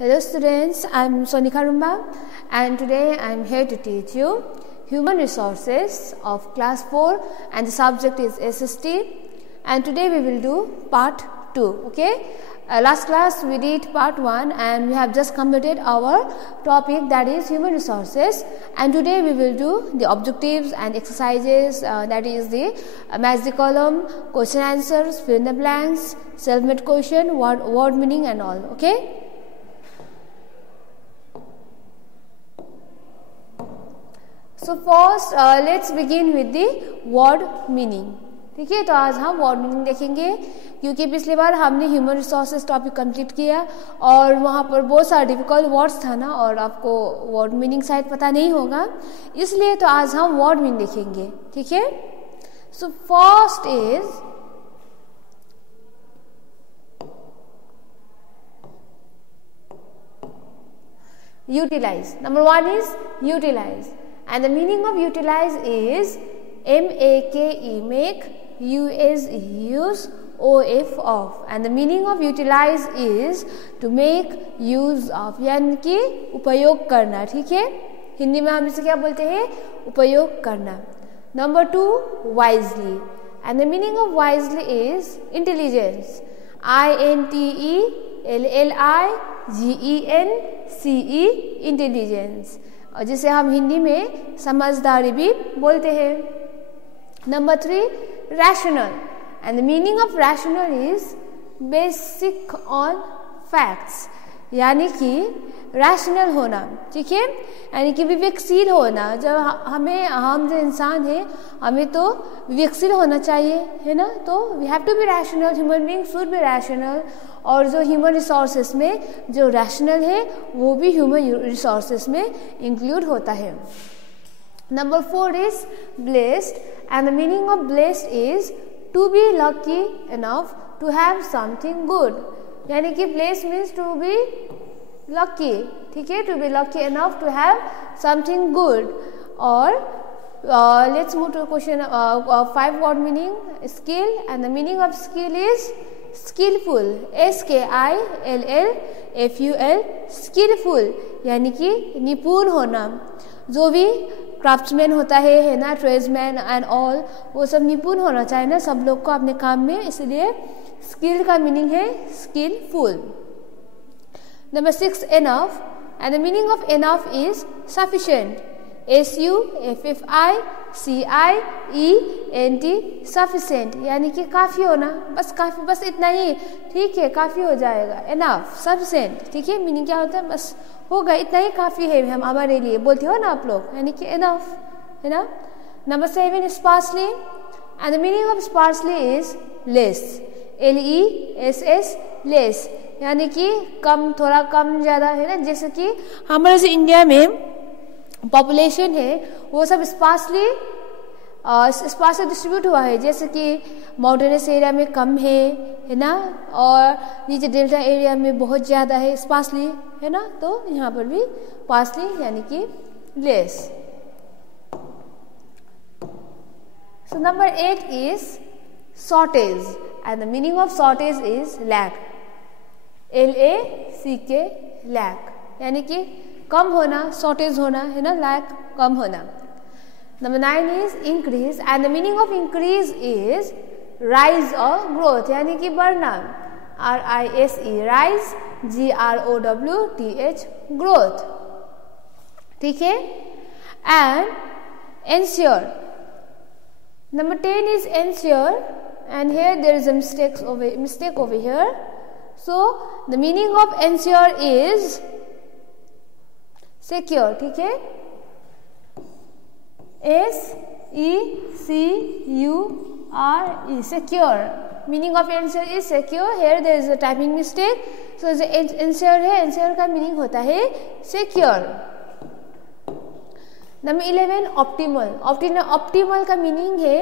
Hello students, I am Sonika Rumba and today I am here to teach you Human Resources of class 4 and the subject is SST, and today we will do part 2. Okay, last class we did part 1 and we have just completed our topic, that is human resources, and today we will do the objectives and exercises, that is the match the column, question answers, fill in the blanks, self-made question, word meaning and all. Okay. So first let's begin with the word meaning. ठीक है, तो आज हम word meaning देखेंगे क्योंकि पिछली बार हमने human resources topic complete किया और वहाँ पर बहुत सारे डिफिकल्ट वर्ड्स था ना, और आपको वर्ड मीनिंग शायद पता नहीं होगा, इसलिए तो आज हम वर्ड मीनिंग देखेंगे. ठीक है, so first is utilize. Number 1 is utilize. And the meaning of utilize is M-A-K-E, make, U-S-E, use, O-F, off. And the meaning of utilize is to make use of, यानी कि उपयोग करना. ठीक है, हिंदी में हम इसे क्या बोलते हैं? उपयोग करना. Number 2, wisely. And the meaning of wisely is intelligence. I-N-T-E-L-L-I-G-E-N-C-E, intelligence, और जिसे हम हिंदी में समझदारी भी बोलते हैं. Number 3, rational. And the meaning of rational is basic on facts, यानी कि रैशनल होना. ठीक है, यानी कि विवेकशील होना. जब हम जो इंसान हैं हमें तो विवेकशील होना चाहिए, है ना. तो we have to be rational. Human being should be rational. और जो ह्यूमन रिसोर्सेस में जो रैशनल है वो भी ह्यूमन रिसोर्सेस में इंक्लूड होता है. Number 4 is blessed. And the meaning of blessed is to be lucky enough to have something good, यानी कि blessed means to be lucky. ठीक है, to be lucky enough to have something good. और let's move to question 5 word meaning. Skill. And the meaning of skill is skillful. SKILLFUL, skillful, यानी कि निपुण होना. जो भी क्राफ्ट्समैन होता है ना, ट्रेड्समैन एंड ऑल, वो सब निपुण होना चाहिए ना सब लोग को अपने काम में, इसलिए स्किल का मीनिंग है skilful. Number 6, enough. And the meaning of enough is sufficient. SUFFICIENT, sufficient, यानी कि काफ़ी होना. बस काफ़ी, बस इतना ही, ठीक है, काफ़ी हो जाएगा. enough, sufficient. ठीक है, मीनिंग क्या होता है? बस होगा, इतना ही काफ़ी है हम हमारे लिए, बोलते हो ना आप लोग, यानी कि enough, है ना. Number 7, sparsely. And the meaning of sparsely is less. LESS, less, यानी कि कम, थोड़ा कम ज़्यादा, है ना. जैसे कि हमारे से इंडिया में पॉपुलेशन है वो सब स्पार्सली डिस्ट्रीब्यूट हुआ है. जैसे कि माउंटेनस एरिया में कम है ना, और नीचे डेल्टा एरिया में बहुत ज़्यादा है, स्पार्सली, है ना. तो यहाँ पर भी पार्सली यानी कि less. So number 8 is shortage. And the meaning of shortage is lack. LACK, lack, यानी कि कम होना, शॉर्टेज होना, है ना, लैक, कम होना. Number 9 is increase. And the meaning of increase is rise और ग्रोथ, यानी कि बढ़ना. RISE, rise, GROWTH, growth. ठीक है. And ensure. Number 10 is ensure, and here there is a mistake over here. So the meaning of ensure is secure. ठीक है, SECURE, secure. Meaning of ensure is secure. Here there is a typing mistake. So the ensure है, ensure का meaning होता है secure. Number 11, optimal. Optimal का meaning है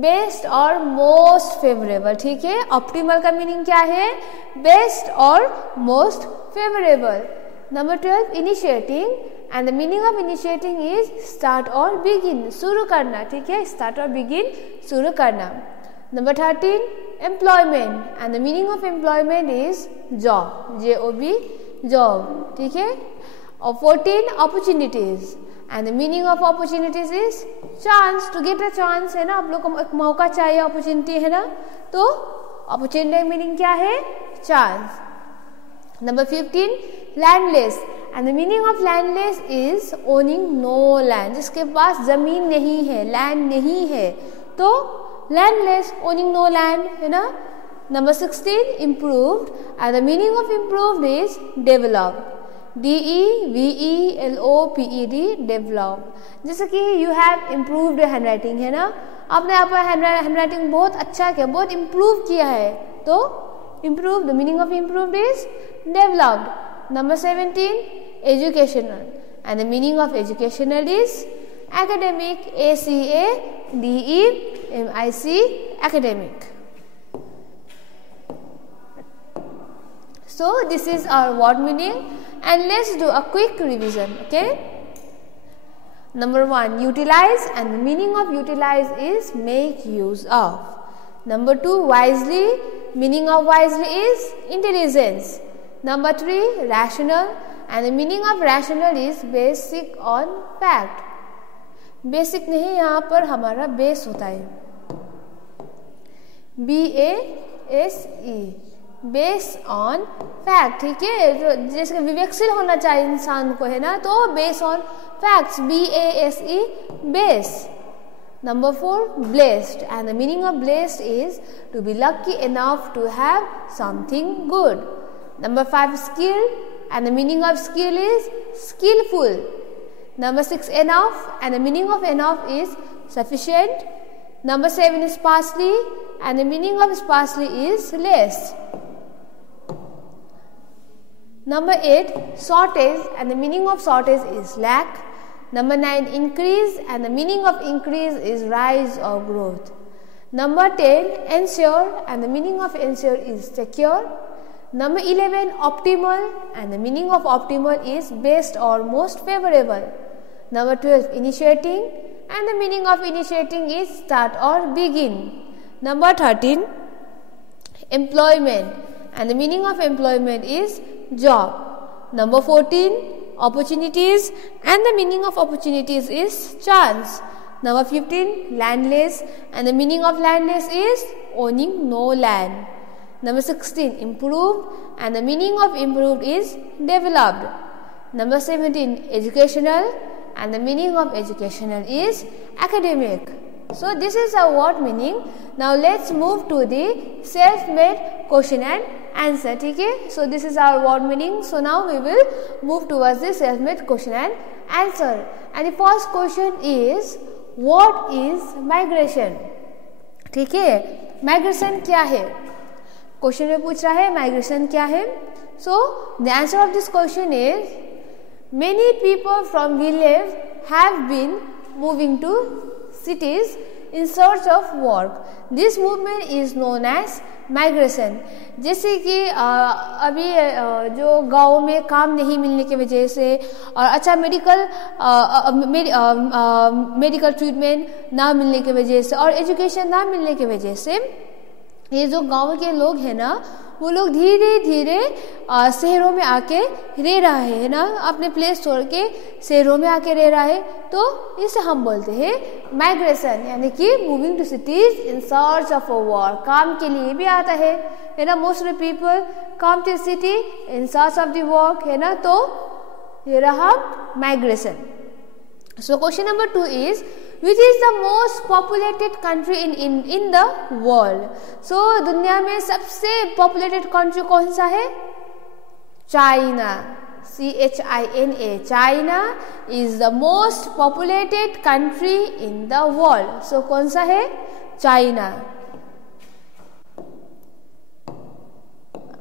best और most favourable. ठीक है, ऑप्टिमल का मीनिंग क्या है? बेस्ट और most favourable. Number 12, initiating. And the meaning of initiating is start और बिगिन, शुरू करना. ठीक है, स्टार्ट और बिगिन, शुरू करना. Number 13, employment. And the meaning of employment is job, JOB, job, ठीक है। और 14 opportunities, and the meaning of opportunities is chance, to get a chance, है ना, आप लोग को एक मौका चाहिए, अपॉर्चुनिटी, है ना, तो अपॉर्चुनिटी मीनिंग क्या है, chance. Number 15 landless, and the meaning of landless is owning no land, जिसके पास जमीन नहीं है, लैंड नहीं है, तो लैंडलेस, ओनिंग नो लैंड, है ना। Number 16 improved, and the meaning of improved is developed, DEVELOPED, develop. जैसे कि you have improved hand writing, है ना, आपने आपका हैंड राइटिंग बहुत अच्छा किया, बहुत इम्प्रूव किया है, तो improve, the meaning of improved is developed. Number 17 educational, and the meaning of educational is academic, ACADEMIC, academic. So this is our word meaning, and let's do a quick revision, okay. Number 1 utilize, and the meaning of utilize is make use of. Number 2 wisely, meaning of wisely is intelligence. Number 3 rational, and the meaning of rational is basic on fact. Basic नहीं, यहाँ पर हमारा base होता है, BASE, base on fact, ठीक है, जो जैसे विवेकशील होना चाहिए इंसान को, है ना, तो base on facts, BASE, base. Number 4 blessed, and the meaning of blessed is to be lucky enough to have something good. Number 5 skill, and the meaning of skill is skillful. Number 6 enough, and the meaning of enough is sufficient. Number 7 is sparsely, and the meaning of sparsely is less. Number 8 shortage, and the meaning of shortage is lack. Number 9 increase, and the meaning of increase is rise or growth. Number 10 ensure, and the meaning of ensure is secure. Number 11 optimal, and the meaning of optimal is best or most favorable. Number 12 initiating, and the meaning of initiating is start or begin. Number 13 employment, and the meaning of employment is job. Number 14 opportunities, and the meaning of opportunities is chance. Number 15 landless, and the meaning of landless is owning no land. Number 16 improved, and the meaning of improved is developed. Number 17 educational, and the meaning of educational is academic. So this is our word meaning. Now let's move to the self-made question and answer, ठीक है. So this is our word meaning. So now we will move towards the self-made question and answer. And the first question is, what is migration? ठीक है, migration क्या है? Question में पूछ रहा है माइग्रेशन क्या है. So the answer of this question is many people from village have been moving to cities in search of work. This movement is known as migration. जैसे कि अभी जो गाँव में काम नहीं मिलने की वजह से और अच्छा मेडिकल ट्रीटमेंट ना मिलने की वजह से और एजुकेशन ना मिलने की वजह से ये जो गांव के लोग हैं ना, वो लोग धीरे धीरे शहरों में आके रह रहा है ना, अपने प्लेस छोड़ के शहरों में आके रह रहा है. तो इसे हम बोलते हैं माइग्रेशन, यानी कि moving to cities in search of a work. काम के लिए भी आता है ना, most of people come to city in search of the work, है ना. तो ये रहा migration. So question number 2 is which is the most populated country in the world. So दुनिया में सबसे populated country कौन सा है? China, CHINA. China is the most populated country in the world. So कौन सा है? China.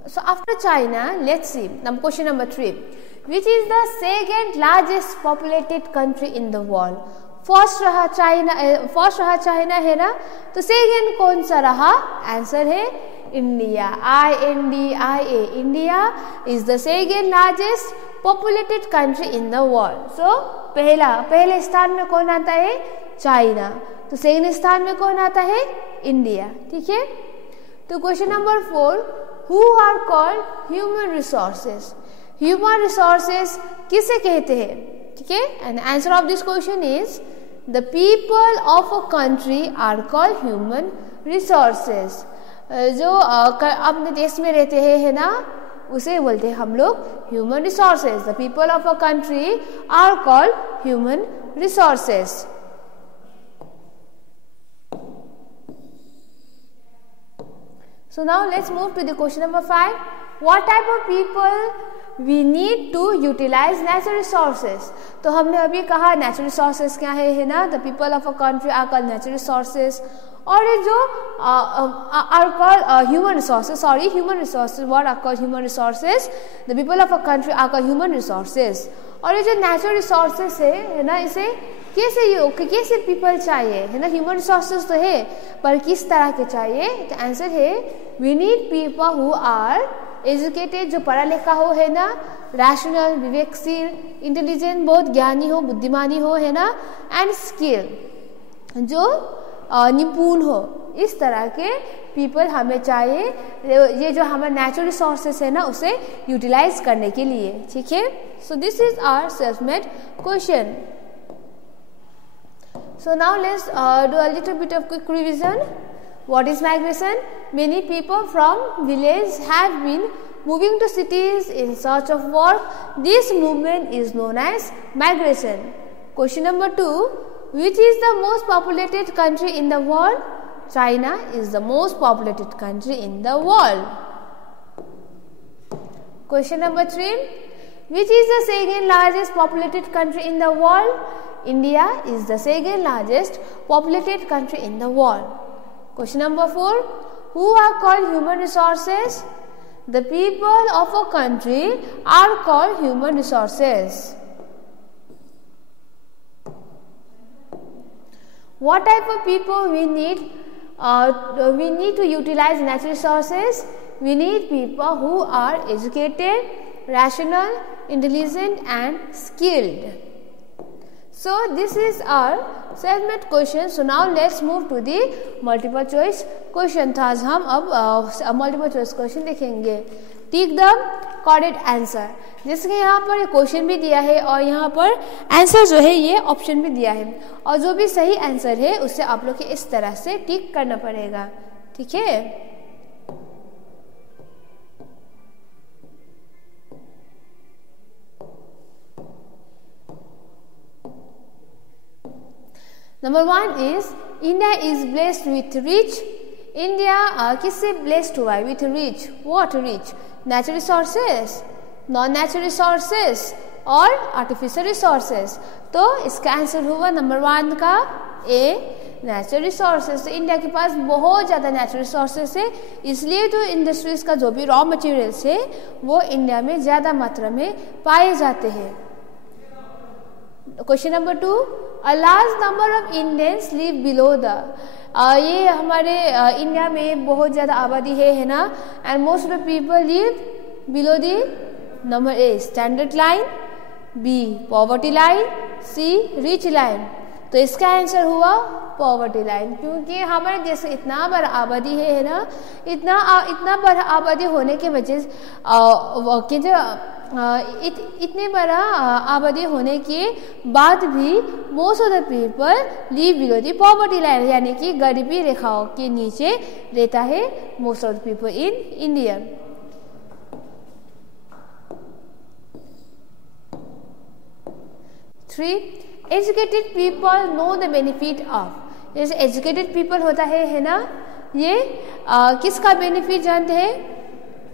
So after China, let's see. Now question number 3. Which is the second largest populated country in the world? First रहा China है ना, तो second कौन सा रहा? आंसर है India, INDIA. India is the second largest populated country in the world. So पहले स्थान में कौन आता है? चाइना. तो सेकेंड स्थान में कौन आता है? इंडिया. ठीक है. तो question number 4, who are called human resources? Human resources किसे कहते हैं? ठीक है, and answer of this question is the people of a country are called human resources. जो अपने देश में रहते हैं है ना, उसे बोलते हैं हम लोग human resources. The people of a country are called human resources. So now let's move to the question number 5. What type of people we need to utilize natural resources? तो हमने अभी कहा natural resources क्या है ना, the people of a country are called natural resources. और ये जो are called human resources, human resources, what are called human resources? The people of a country are called human resources. और ये जो natural resources है ना, इसे कैसे पीपल चाहिए है ना, ह्यूमन रिसोर्सेज तो है पर किस तरह के चाहिए? तो आंसर है we need people who are educated, जो पढ़ा लिखा हो है ना, रैशनल, विवेकशील, इंटेलिजेंट, बहुत ज्ञानी हो, बुद्धिमानी हो है ना, एंड स्किल, जो निपुण हो। इस तरह के पीपल हमें चाहिए, ये जो हमारे नेचुरल रिसोर्सेज है ना उसे यूटिलाइज करने के लिए। ठीक है, so this is our self made question. So now let's do a little bit of quick revision. What is migration? Many people from villages have been moving to cities in search of work. This movement is known as migration. Question number 2. Which is the most populated country in the world? China is the most populated country in the world. Question number 3. Which is the second largest populated country in the world? India is the second largest populated country in the world. Question number 4. Who are called human resources? The people of a country are called human resources. What type of people we need? We need to utilize natural resources. We need people who are educated, rational, intelligent and skilled. So this is our self-made question. So now let's move to the multiple choice question. तो आज हम अब multiple choice question देखेंगे. Tick the correct answer, जैसे कि यहाँ पर question भी दिया है और यहाँ पर आंसर जो है ये ऑप्शन भी दिया है, और जो भी सही आंसर है उससे आप लोग के इस तरह से टिक करना पड़ेगा। ठीक है, number 1 is India is blessed with rich. India किससे ब्लेस्ड हुआ है? With rich. What rich? Natural resources, non natural resources और आर्टिफिशियल रिसोर्सेस। तो इसका आंसर हुआ नंबर 1 का ए, नेचुरल रिसोर्सेस। तो इंडिया के पास बहुत ज़्यादा नेचुरल रिसोर्सेस है, इसलिए तो इंडस्ट्रीज का जो भी रॉ मटेरियल्स है वो इंडिया में ज़्यादा मात्रा में पाए जाते हैं। Question number 2, a large number of Indians live below the. ये हमारे इंडिया में बहुत ज़्यादा आबादी है ना, and most of the people live below the number A standard line, B poverty line, C rich line. तो इसका आंसर हुआ पॉवर्टी लाइन, क्योंकि हमारे देश में इतना बड़ा आबादी है ना, इतना बड़ा आबादी होने की वजह से इतने बड़ा आबादी होने के बाद भी most of the people live below the poverty line, यानी कि गरीबी रेखाओं के नीचे रहता है most of the people in India. Three, educated people know the benefit of. जैसे एजुकेटेड पीपल होता है ना, ये किसका बेनिफिट जानते हैं?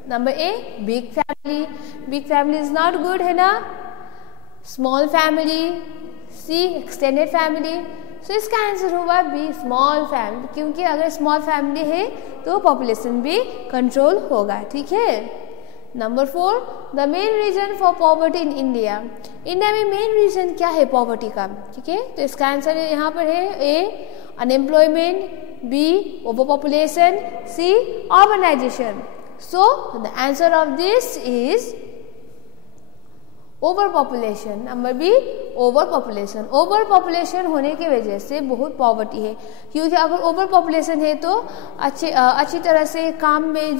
Number a big family, big family is not good है ना, स्मॉल फैमिली, सी एक्सटेंडेड फैमिली। सो इसका आंसर होगा बी स्मॉल फैमिली, क्योंकि अगर स्मॉल फैमिली है तो पॉपुलेशन भी कंट्रोल होगा। ठीक है, number 4, the main reason for poverty in India. India में मेन रीजन क्या है पॉवर्टी का? ठीक है, तो इसका आंसर यहाँ पर है A unemployment, B over population, C urbanization. So the answer of this is over population, number B over population. Over population होने की वजह से बहुत पॉवर्टी है, क्योंकि अगर ओवर पॉपुलेशन है तो अच्छी तरह से काम में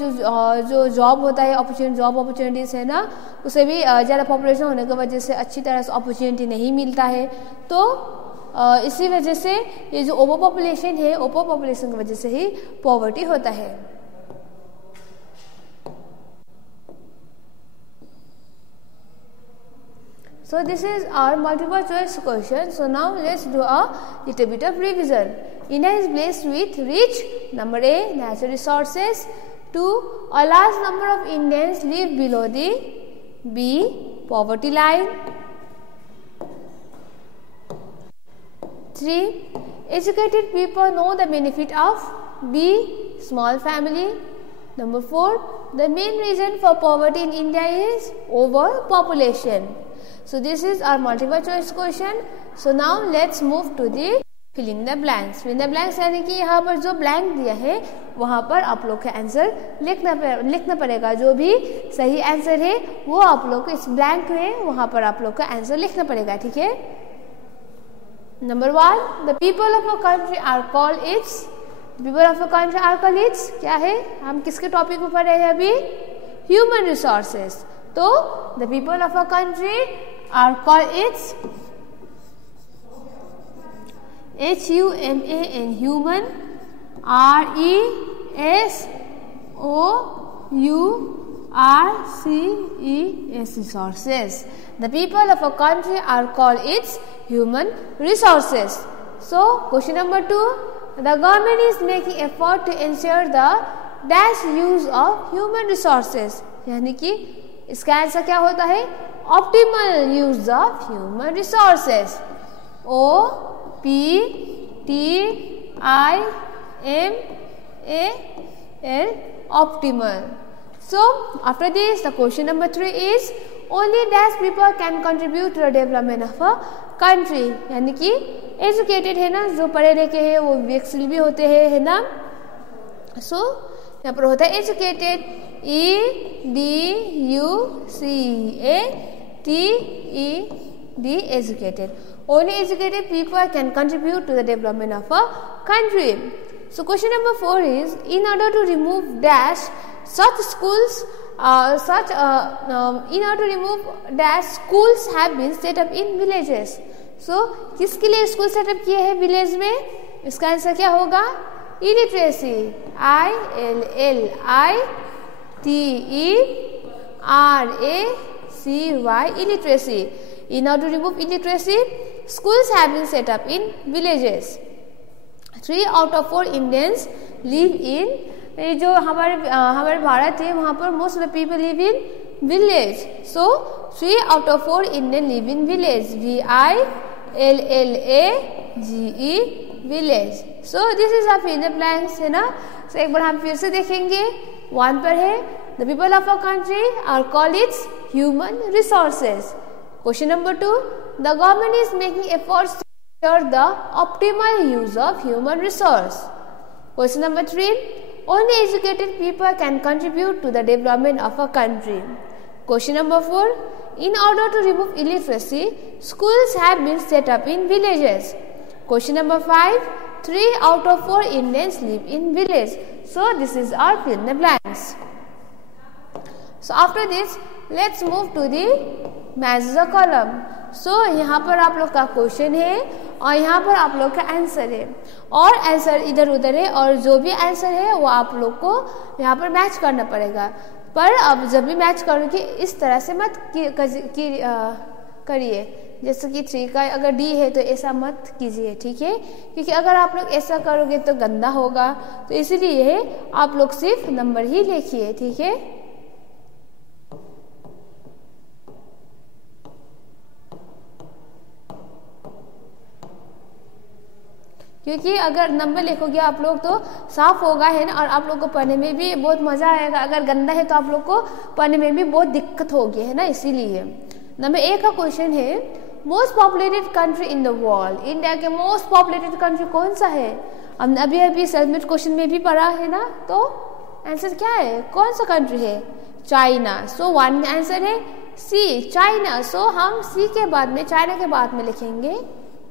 जो जॉब होता है, जॉब अपॉर्चुनिटीज़ है ना, उसे भी ज़्यादा पॉपुलेशन होने की वजह से अच्छी तरह से अपॉर्चुनिटी नहीं मिलता है। तो इसी वजह से ये जो ओवर पॉपुलेशन है, ओवर पॉपुलेशन की वजह से ही पॉवर्टी होता है। So this is our multiple choice question. So now let's do a little bit of revision. India is blessed with rich, number A, natural resources. 2, a large number of Indians live below the B, poverty line. 3, educated people know the benefit of B, small family. Number 4, the main reason for poverty in India is overpopulation. So this is our multiple choice question. So now let's move to the filling the blanks. Fill the blanks यानी कि यहाँ पर जो blank दिया है वहाँ पर आप लोग का आंसर लिखना पड़ेगा। जो भी सही आंसर है वो आप लोग को इस blank में वहाँ पर आप लोग का आंसर लिखना पड़ेगा, ठीक है। Number 1, the people of a country are called its. People of a country are called its क्या है? हम किसके टॉपिक में पढ़ रहे हैं अभी? Human resources. तो the people of a country are called its HUMAN, human, RESOURCES, resources. The people of a country are called its human resources. So question number 2, the government is making effort to ensure the dash use of human resources, यानी कि इसका answer क्या होता है? Optimal use of human resources. OPTIMAL, optimal. So after this the question number 3 is only dash people can contribute to the development of a country, यानी कि educated है ना, जो पढ़े लिखे हैं वो विकसित भी होते हैं, है ना। सो यहाँ पर होता है educated, EDUCATED, educated. Only educated people can contribute to the development of a country. So question number 4 is in order to remove dash such schools, in order to remove dash schools have been set up in villages. So किसके लिए school setup किए हैं village में? इसका answer क्या होगा? Illiteracy, ILLITERACY, illiteracy. In order to remove illiteracy, schools have been set up in villages. 3 out of 4 Indians live in, जो हमारे भारत है वहाँ पर most of the people live in village. So 3 out of 4 Indians live in village. VILLAGE, village. So this is our fill in the blanks, है ना। So एक बार हम फिर से देखेंगे। 1 पर है the people of a country are called its human resources. Question number 2, the government is making efforts to ensure the optimal use of human resource. Question number 3, only educated people can contribute to the development of a country. Question number 4, in order to remove illiteracy, schools have been set up in villages. Question number 5, 3 out of 4 Indians live in village. So this is our fill in the blanks. So after this, let's move to the match the column. So यहाँ पर आप लोग का question है और यहाँ पर आप लोग का आंसर है, और आंसर इधर उधर है, और जो भी आंसर है वो आप लोग को यहाँ पर मैच करना पड़ेगा। पर अब जब भी मैच करोगे इस तरह से मत करिए, जैसे कि 3 का अगर D है तो ऐसा मत कीजिए, ठीक है, क्योंकि अगर आप लोग ऐसा करोगे तो गंदा होगा। तो इसीलिए आप लोग सिर्फ नंबर ही लिखिए, ठीक है। क्योंकि अगर नंबर लिखोगे आप लोग तो साफ होगा, है ना, और आप लोग को पढ़ने में भी बहुत मज़ा आएगा। अगर गंदा है तो आप लोग को पढ़ने में भी बहुत दिक्कत होगी, है ना, इसीलिए। नंबर 1 का क्वेश्चन है most populated country in the world. India के मोस्ट पॉपुलेटेड कंट्री कौन सा है? हमने अभी सबमिट क्वेश्चन में भी पढ़ा है ना, तो आंसर क्या है? कौन सा कंट्री है? चाइना। सो 1 का आंसर है सी चाइना, सो हम सी के बाद में चाइना के बाद में लिखेंगे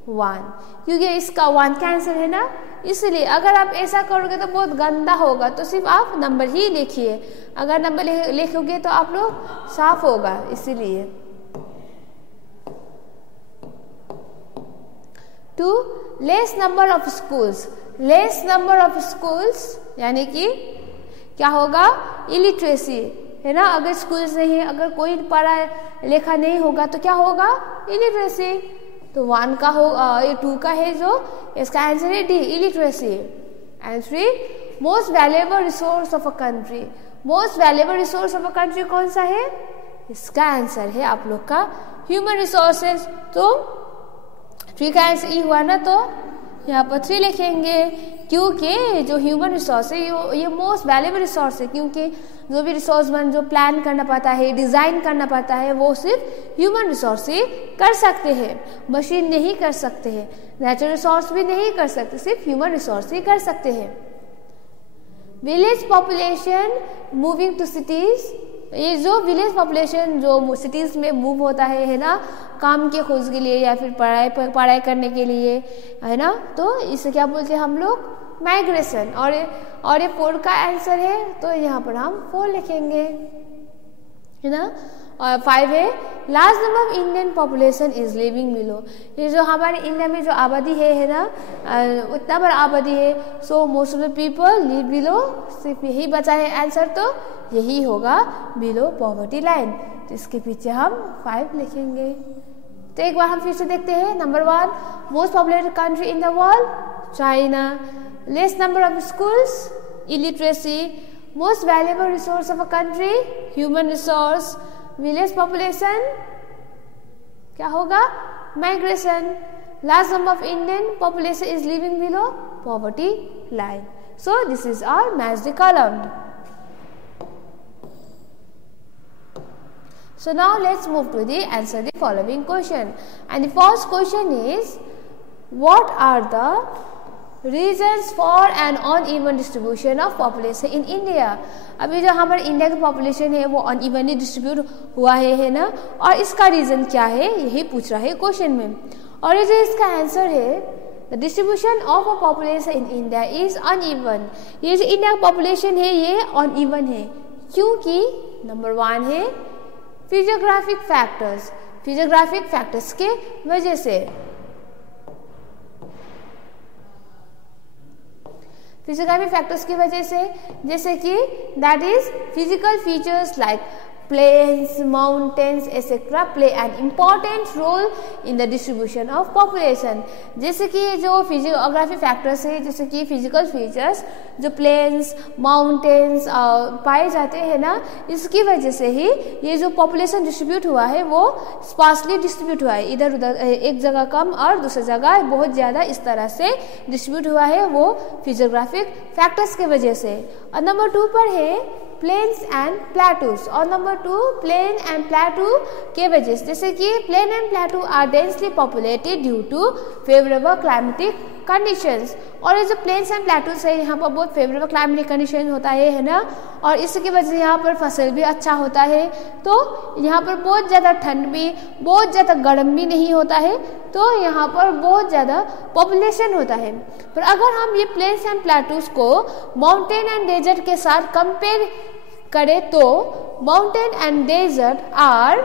1, क्योंकि इसका 1 का आंसर है ना, इसलिए अगर आप ऐसा करोगे तो बहुत गंदा होगा, तो सिर्फ आप नंबर ही लिखिए, अगर नंबर लिखोगे तो आप लोग साफ होगा, इसीलिए। 2 less number of schools, less number of schools यानी कि क्या होगा, इलिटरेसी है ना, अगर स्कूल्स नहीं है, अगर कोई पढ़ा लिखा नहीं होगा तो क्या होगा, इलिटरेसी, तो 1 का हो, ये 2 का है जो इसका आंसर है D, illiteracy. And 3 most valuable resource of a country, most valuable resource of a country कौन सा है, इसका आंसर है आप लोग का ह्यूमन रिसोर्सेज, तो 3 का आंसर ई हुआ ना, तो यहाँ पर 3 लिखेंगे, क्योंकि जो ह्यूमन रिसोर्स है ये मोस्ट वैल्यूएबल रिसोर्स है, क्योंकि जो भी रिसोर्स जो प्लान करना पड़ता है, डिज़ाइन करना पड़ता है, वो सिर्फ ह्यूमन रिसोर्स ही कर सकते हैं, मशीन नहीं कर सकते हैं, नेचुरल रिसोर्स भी नहीं कर सकते, सिर्फ ह्यूमन रिसोर्स ही कर सकते हैं। Village population moving to cities, ये जो विलेज पॉपुलेशन जो सिटीज में मूव होता है ना, काम के खोज के लिए या फिर पढ़ाई करने के लिए, है ना, तो इसे क्या बोलते हैं हम लोग, माइग्रेशन। और ये 4 का आंसर है, तो यहाँ पर हम 4 लिखेंगे, है ना। और 5 है large number of Indian population is living below, ये जो हमारे इंडिया में जो आबादी है ना, उतना बड़ा आबादी है, so most of the people live below, सिर्फ यही बचा है आंसर, तो यही होगा बिलो पॉवर्टी लाइन, तो इसके पीछे हम 5 लिखेंगे। तो एक बार हम फिर से देखते हैं। Number 1 most populated country in the world, China, less number of schools, illiteracy, most valuable resource of a country, human resource, village population क्या होगा, migration, large number of Indian population is living below poverty line. So this is our match the column. So now let's move to the answer the following question, and the first question is what are the reasons for an uneven distribution of population in India। अभी जो हमारे India की population है वो unevenly distribute हुआ है ना, और इसका रीजन क्या है यही पूछ रहा है क्वेश्चन में। और ये जो इसका आंसर है, the distribution of a population in India is uneven, ये जो इंडिया का पॉपुलेशन है ये अनइवन है, क्योंकि नंबर 1 है फिजियोग्राफिक फैक्टर्स, फिजियोग्राफिक फैक्टर्स के वजह से, फिजियोग्राफिक फैक्टर्स की वजह से, जैसे कि that is physical features like plains, mountains, etc. play an important role in the distribution of population। जैसे कि जो फिजियोग्राफी फैक्टर्स है, जैसे कि फिजिकल फीचर्स जो प्लेन्स, माउंटेन्स पाए जाते हैं ना, इसकी वजह से ही ये जो पॉपुलेशन डिस्ट्रीब्यूट हुआ है वो स्पार्सली डिस्ट्रीब्यूट हुआ है, इधर उधर एक जगह कम और दूसरी जगह बहुत ज़्यादा, इस तरह से डिस्ट्रीब्यूट हुआ है वो फिजियोग्राफिक फैक्टर्स के वजह से। और नंबर 2 पर है प्लेन्स एंड प्लेटूज, और नंबर 2 प्लेन एंड प्लेटू के वजह से, जैसे कि plain and plateau are densely populated due to favourable climatic conditions. और ये जो प्लेन्स एंड प्लेटूज है यहाँ पर बहुत फेवरेबल क्लाइमेटिक कंडीशन होता है ना, और इसकी वजह से यहाँ पर फसल भी अच्छा होता है, तो यहाँ पर बहुत ज़्यादा ठंड भी, बहुत ज़्यादा गर्म भी नहीं होता है, तो यहाँ पर बहुत ज़्यादा पॉपुलेशन होता है। पर अगर हम ये प्लेन्स एंड प्लेटूज को माउंटेन एंड डेजर्ट के साथ कंपेयर करें तो mountain and desert are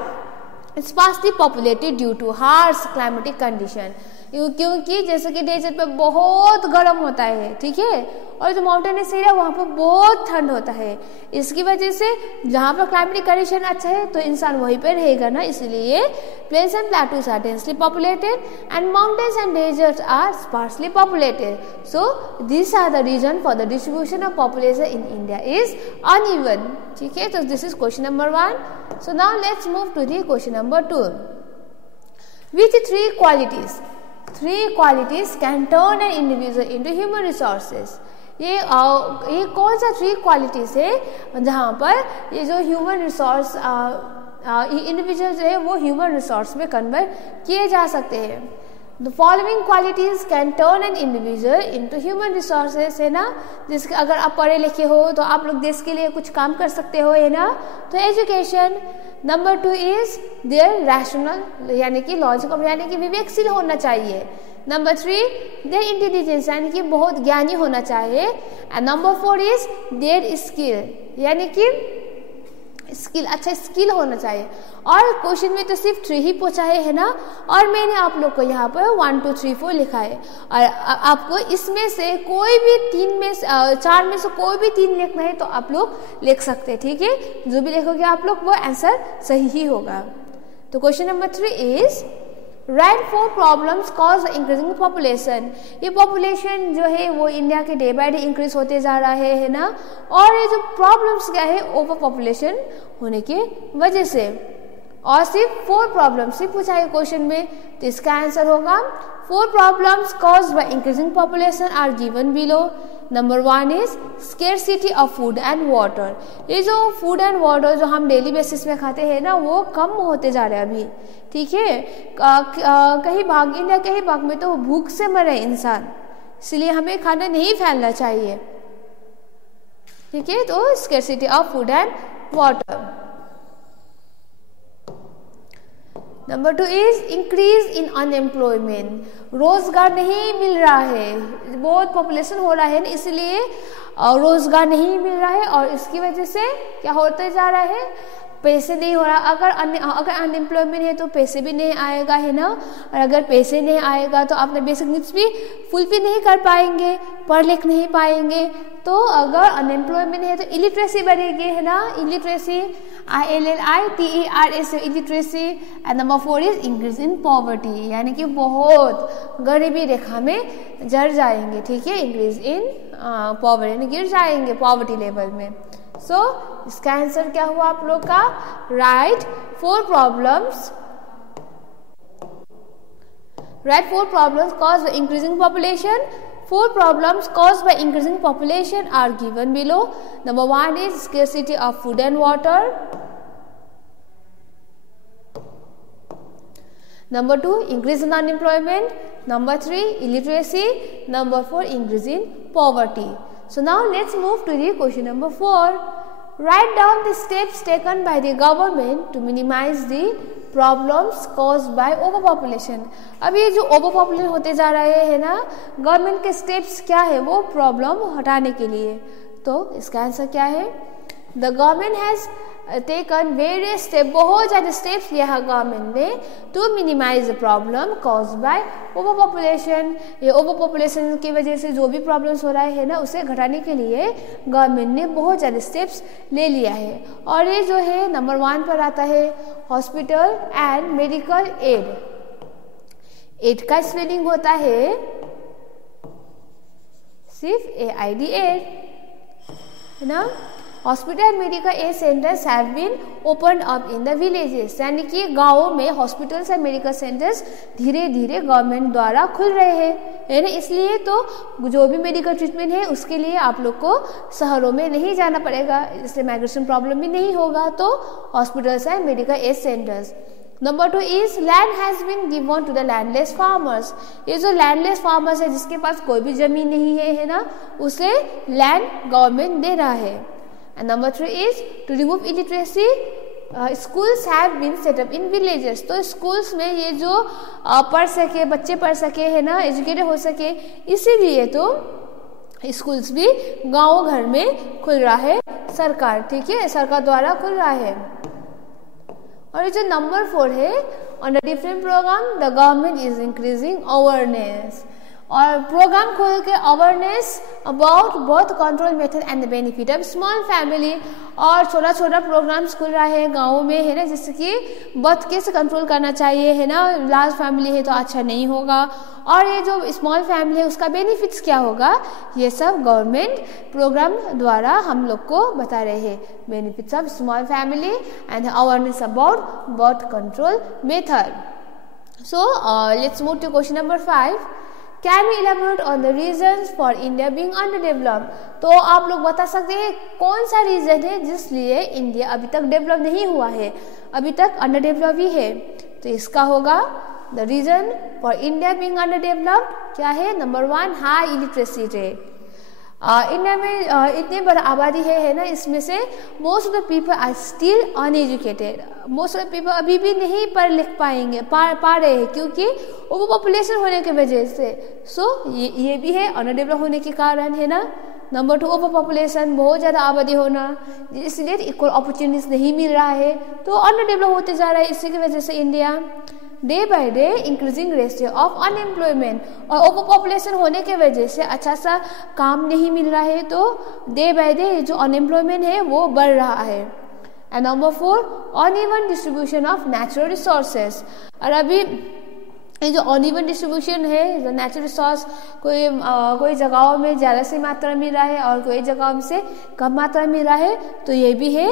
sparsely populated due to harsh climatic condition, क्योंकि जैसे कि डेजर्ट पे बहुत गर्म होता है, ठीक है, और जो माउंटेनस एरिया वहाँ पर बहुत ठंड होता है, इसकी वजह से जहाँ पर क्लाइमेटिक कंडीशन अच्छा है तो इंसान वहीं पर रहेगा ना, इसलिए plains and plateaus are densely populated and mountains and deserts are sparsely populated. So this are the reason for the distribution of population in India is uneven. ठीक है, तो this is question number 1। So now let's move to the question number 2। Which 3 qualities can turn an individual into human resources। ये कौन सा 3 qualities है जहाँ पर ये जो ह्यूमन रिसोर्स इंडिविजुअल जो है वो ह्यूमन रिसोर्स में कन्वर्ट किए जा सकते हैं। The following qualities can turn an individual into human resources, है ना, जिसके अगर आप पढ़े लिखे हो तो आप लोग देश के लिए कुछ काम कर सकते हो, है ना। तो education, number 2 is their rational, यानी कि लॉजिकल, यानी कि विवेकशील होना चाहिए। नंबर 3 देयर इंटेलिजेंस, यानी कि बहुत ज्ञानी होना चाहिए। And number 4 is their skill, यानी कि स्किल, अच्छा स्किल होना चाहिए। और क्वेश्चन में तो सिर्फ 3 ही पूछा है ना, और मैंने आप लोग को यहाँ पर 1 2 3 4 लिखा है, और आपको इसमें से कोई भी 4 में से कोई भी 3 लिखना है तो आप लोग लिख सकते हैं, ठीक है। जो भी लिखोगे आप लोग वो आंसर सही ही होगा। तो question number 3 is right 4 problems cause increasing population. ये पॉपुलेशन जो है वो इंडिया के डे बाय डे इंक्रीज होते जा रहा है ना, और ये जो प्रॉब्लम्स क्या है ओवर पॉपुलेशन होने की वजह से। और सिर्फ 4 प्रॉब्लम्स ही पूछा है क्वेश्चन में, तो इसका आंसर होगा 4 problems caused by increasing population are given below. Number 1 is scarcity of food and water. ये जो फूड एंड वाटर जो हम डेली बेसिस में खाते हैं ना वो कम होते जा रहे हैं अभी, ठीक है। कहीं भाग, इंडिया कहीं भाग में तो भूख से मरे इंसान, इसलिए हमें खाना नहीं फैलना चाहिए, ठीक है। तो scarcity of food and water. Number 2 is increase in unemployment. रोजगार नहीं मिल रहा है, बहुत पॉपुलेशन हो रहा है ना, इसलिए रोजगार नहीं मिल रहा है, और इसकी वजह से क्या होते जा रहा है, पैसे नहीं हो रहा। अगर अनएम्प्लॉयमेंट है तो पैसे भी नहीं आएगा, है ना, और अगर पैसे नहीं आएगा तो अपने बेसिक नीड्स भी फुलफिल नहीं कर पाएंगे, पढ़ लिख नहीं पाएंगे। तो अगर अनएम्प्लॉयमेंट है तो इलिटरेसी बढ़ेगी, है ना, illiteracy ILLITERACY illiteracy. And number 4 is increase in poverty, यानी कि बहुत गरीबी रेखा में जड़ जाएंगे, ठीक है। इंक्रीज इन पॉवर्टी यानी गिर जाएंगे पॉवर्टी लेवल में। सो इसका आंसर क्या हुआ आप लोग का, right 4 problems caused by increasing population. 4 problems caused by increasing population are given below. Number 1 is scarcity of food and water. Number 2, increase in unemployment. Number 3, illiteracy. Number 4, increase in poverty. So now let's move to the question number 4. Write down the steps taken by the government to minimize the problems caused by over population. अब ये जो over population होते जा रहे हैं ना, government के steps क्या है वो प्रॉब्लम हटाने के लिए। तो इसका आंसर क्या है, the government has taken various step, बहुत ज़्यादा स्टेप्स लिया है गवर्नमेंट ने to minimise the problem caused by over population. ये ओवर पॉपुलेशन की वजह से जो भी प्रॉब्लम्स हो रहा है ना उसे घटाने के लिए गवर्नमेंट ने बहुत ज़्यादा स्टेप्स ले लिया है। और ये जो है नंबर 1 पर आता है hospital and medical aid. Aid का स्पेलिंग होता है सिर्फ AID एड, है ना। Hospital and medical aid centres have been open up in the villages, यानी कि गाँवों में हॉस्पिटल्स एंड मेडिकल सेंटर्स धीरे धीरे गवर्नमेंट द्वारा खुल रहे हैं, है ना। इसलिए तो जो भी मेडिकल ट्रीटमेंट है उसके लिए आप लोग को शहरों में नहीं जाना पड़ेगा, इसलिए माइग्रेशन प्रॉब्लम भी नहीं होगा। तो hospitals and medical aid centres. Number 2 is land has been given to the landless farmers. ये जो लैंडलेस फार्मर्स है जिसके पास कोई भी जमीन नहीं है ना, उसे लैंड गवर्नमेंट दे रहा है। And number 3 is to remove illiteracy. Schools have been set up in villages. तो स्कूल्स में ये जो पढ़ सके, बच्चे पढ़ सके, है ना, एजुकेटेड हो सके, इसीलिए तो स्कूल्स भी गाँव घर में खुल रहा है सरकार, ठीक है, सरकार द्वारा खुल रहा है। और ये जो नंबर 4 है, on the different program the government is increasing awareness. और प्रोग्राम खोल के awareness about birth control method and the benefit of small family. और छोटा छोटा प्रोग्राम्स खुल रहा है गाँव में, है ना, जिससे कि बर्थ कैसे कंट्रोल करना चाहिए, है ना, लार्ज फैमिली है तो अच्छा नहीं होगा। और ये जो स्मॉल फैमिली है उसका बेनिफिट्स क्या होगा, ये सब गवर्नमेंट प्रोग्राम द्वारा हम लोग को बता रहे हैं। Benefits of small family and awareness about birth control method. So let's move to question number 5. Can you elaborate on the reasons for India being under developed. तो आप लोग बता सकते हैं कौन सा रीजन है जिसलिए इंडिया अभी तक डेवलप नहीं हुआ है, अभी तक अंडर डेवलप ही है। तो इसका होगा the reason for India being under developed क्या है, number 1 high illiteracy rate. India में इतनी बड़ी आबादी है ना, इसमें से most of the people are still uneducated. Most of the people अभी भी नहीं पढ़ लिख पाएंगे पा रहे हैं, क्योंकि ओवर पॉपुलेशन होने की वजह से. सो ये भी है अंडर डेवलप होने के कारण है ना. नंबर 2, ओवर पॉपुलेशन, बहुत ज़्यादा आबादी होना, इसलिए इक्वल अपॉर्चुनिटीज नहीं मिल रहा है, तो अंडर डेवलप होते जा रहा है. इसी की वजह से India day by day increasing ratio of unemployment, और ओवर पॉपुलेशन होने के वजह से अच्छा सा काम नहीं मिल रहा है, तो डे बाय डे जो अनएम्प्लॉयमेंट है वो बढ़ रहा है. And number 4, uneven distribution of natural resources. और अभी ये जो अनइवन डिस्ट्रीब्यूशन है, जो नेचुरल रिसोर्स कोई जगहों में ज़्यादा सी मात्रा मिल रहा है और कोई जगहों से कम मात्रा मिल रहा है, तो ये भी है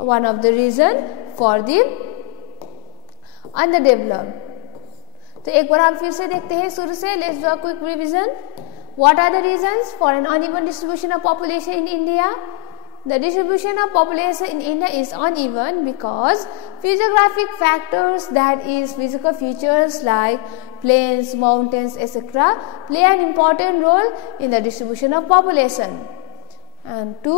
one of the reason for the under develop. तो एक बार हम फिर से देखते हैं शुरू से. Let's do a quick revision. What are the reasons for an uneven distribution of population in India? The distribution of population in India is uneven because physiographic factors, that is physical features like plains, mountains, etc. play an important role in the distribution of population. And 2,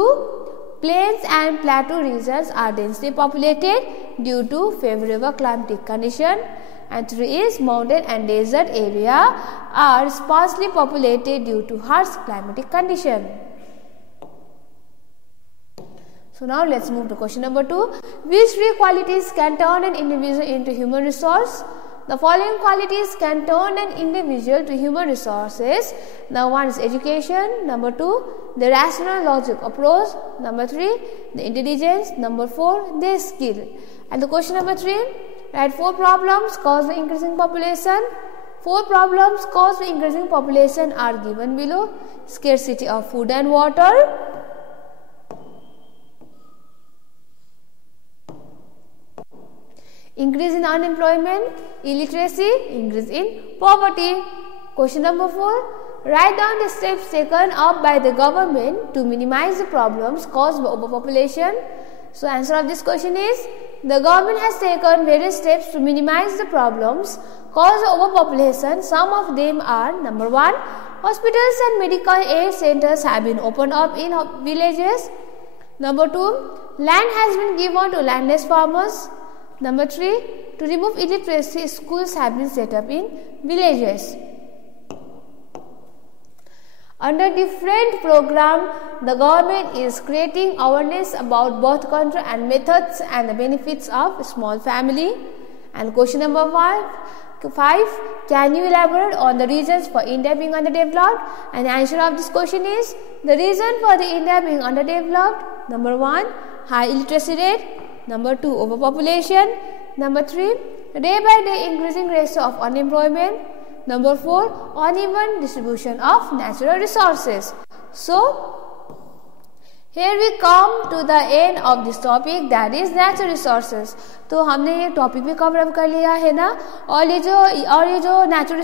plains and plateau regions are densely populated due to favorable climatic condition. And 3 is mountain and desert area are sparsely populated due to harsh climatic condition. So now let's move to question number 2. Which 3 qualities can turn an individual into human resource? The following qualities can turn an individual to human resources. Now, 1 is education. Number 2, the rational logic approach. Number 3, the intelligence. Number 4, the skill. And the question number 3, write 4 problems caused by increasing population. 4 problems caused by increasing population are given below. Scarcity of food and water, increase in unemployment, illiteracy, increase in poverty. Question number 4, write down the steps taken up by the government to minimize the problems caused by overpopulation. So answer of this question is, the government has taken various steps to minimize the problems caused by overpopulation. Some of them are, number 1, hospitals and medical aid centers have been opened up in villages. Number 2, land has been given to landless farmers. Number 3, to remove illiteracy, schools have been set up in villages. Under different program, the government is creating awareness about birth control and methods and the benefits of small family. And question number 5, can you elaborate on the reasons for India being underdeveloped? And the answer of this question is, the reason for the India being underdeveloped, number 1, high illiteracy rate. Number 2, overpopulation. Number 3, day by day increasing ratio of unemployment. Number 4, uneven distribution of natural resources. So, here we come to the end of this topic, that is natural resources. तो हमने ये topic भी cover up कर लिया है ना. और ये जो नेचुरल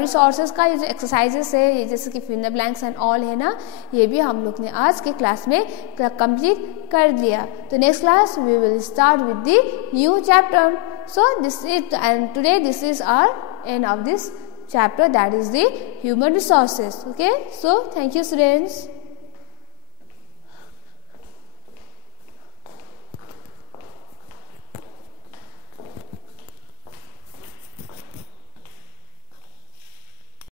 रिसोर्सेज का ये जो एक्सरसाइजेस है, ये जैसे कि fill in the blanks and all है ना, ये भी हम लोग ने आज के क्लास में कंप्लीट कर लिया. तो next class we will start with the new chapter. So this is, and today this is our end of this chapter, that is the human resources. Okay, so thank you students.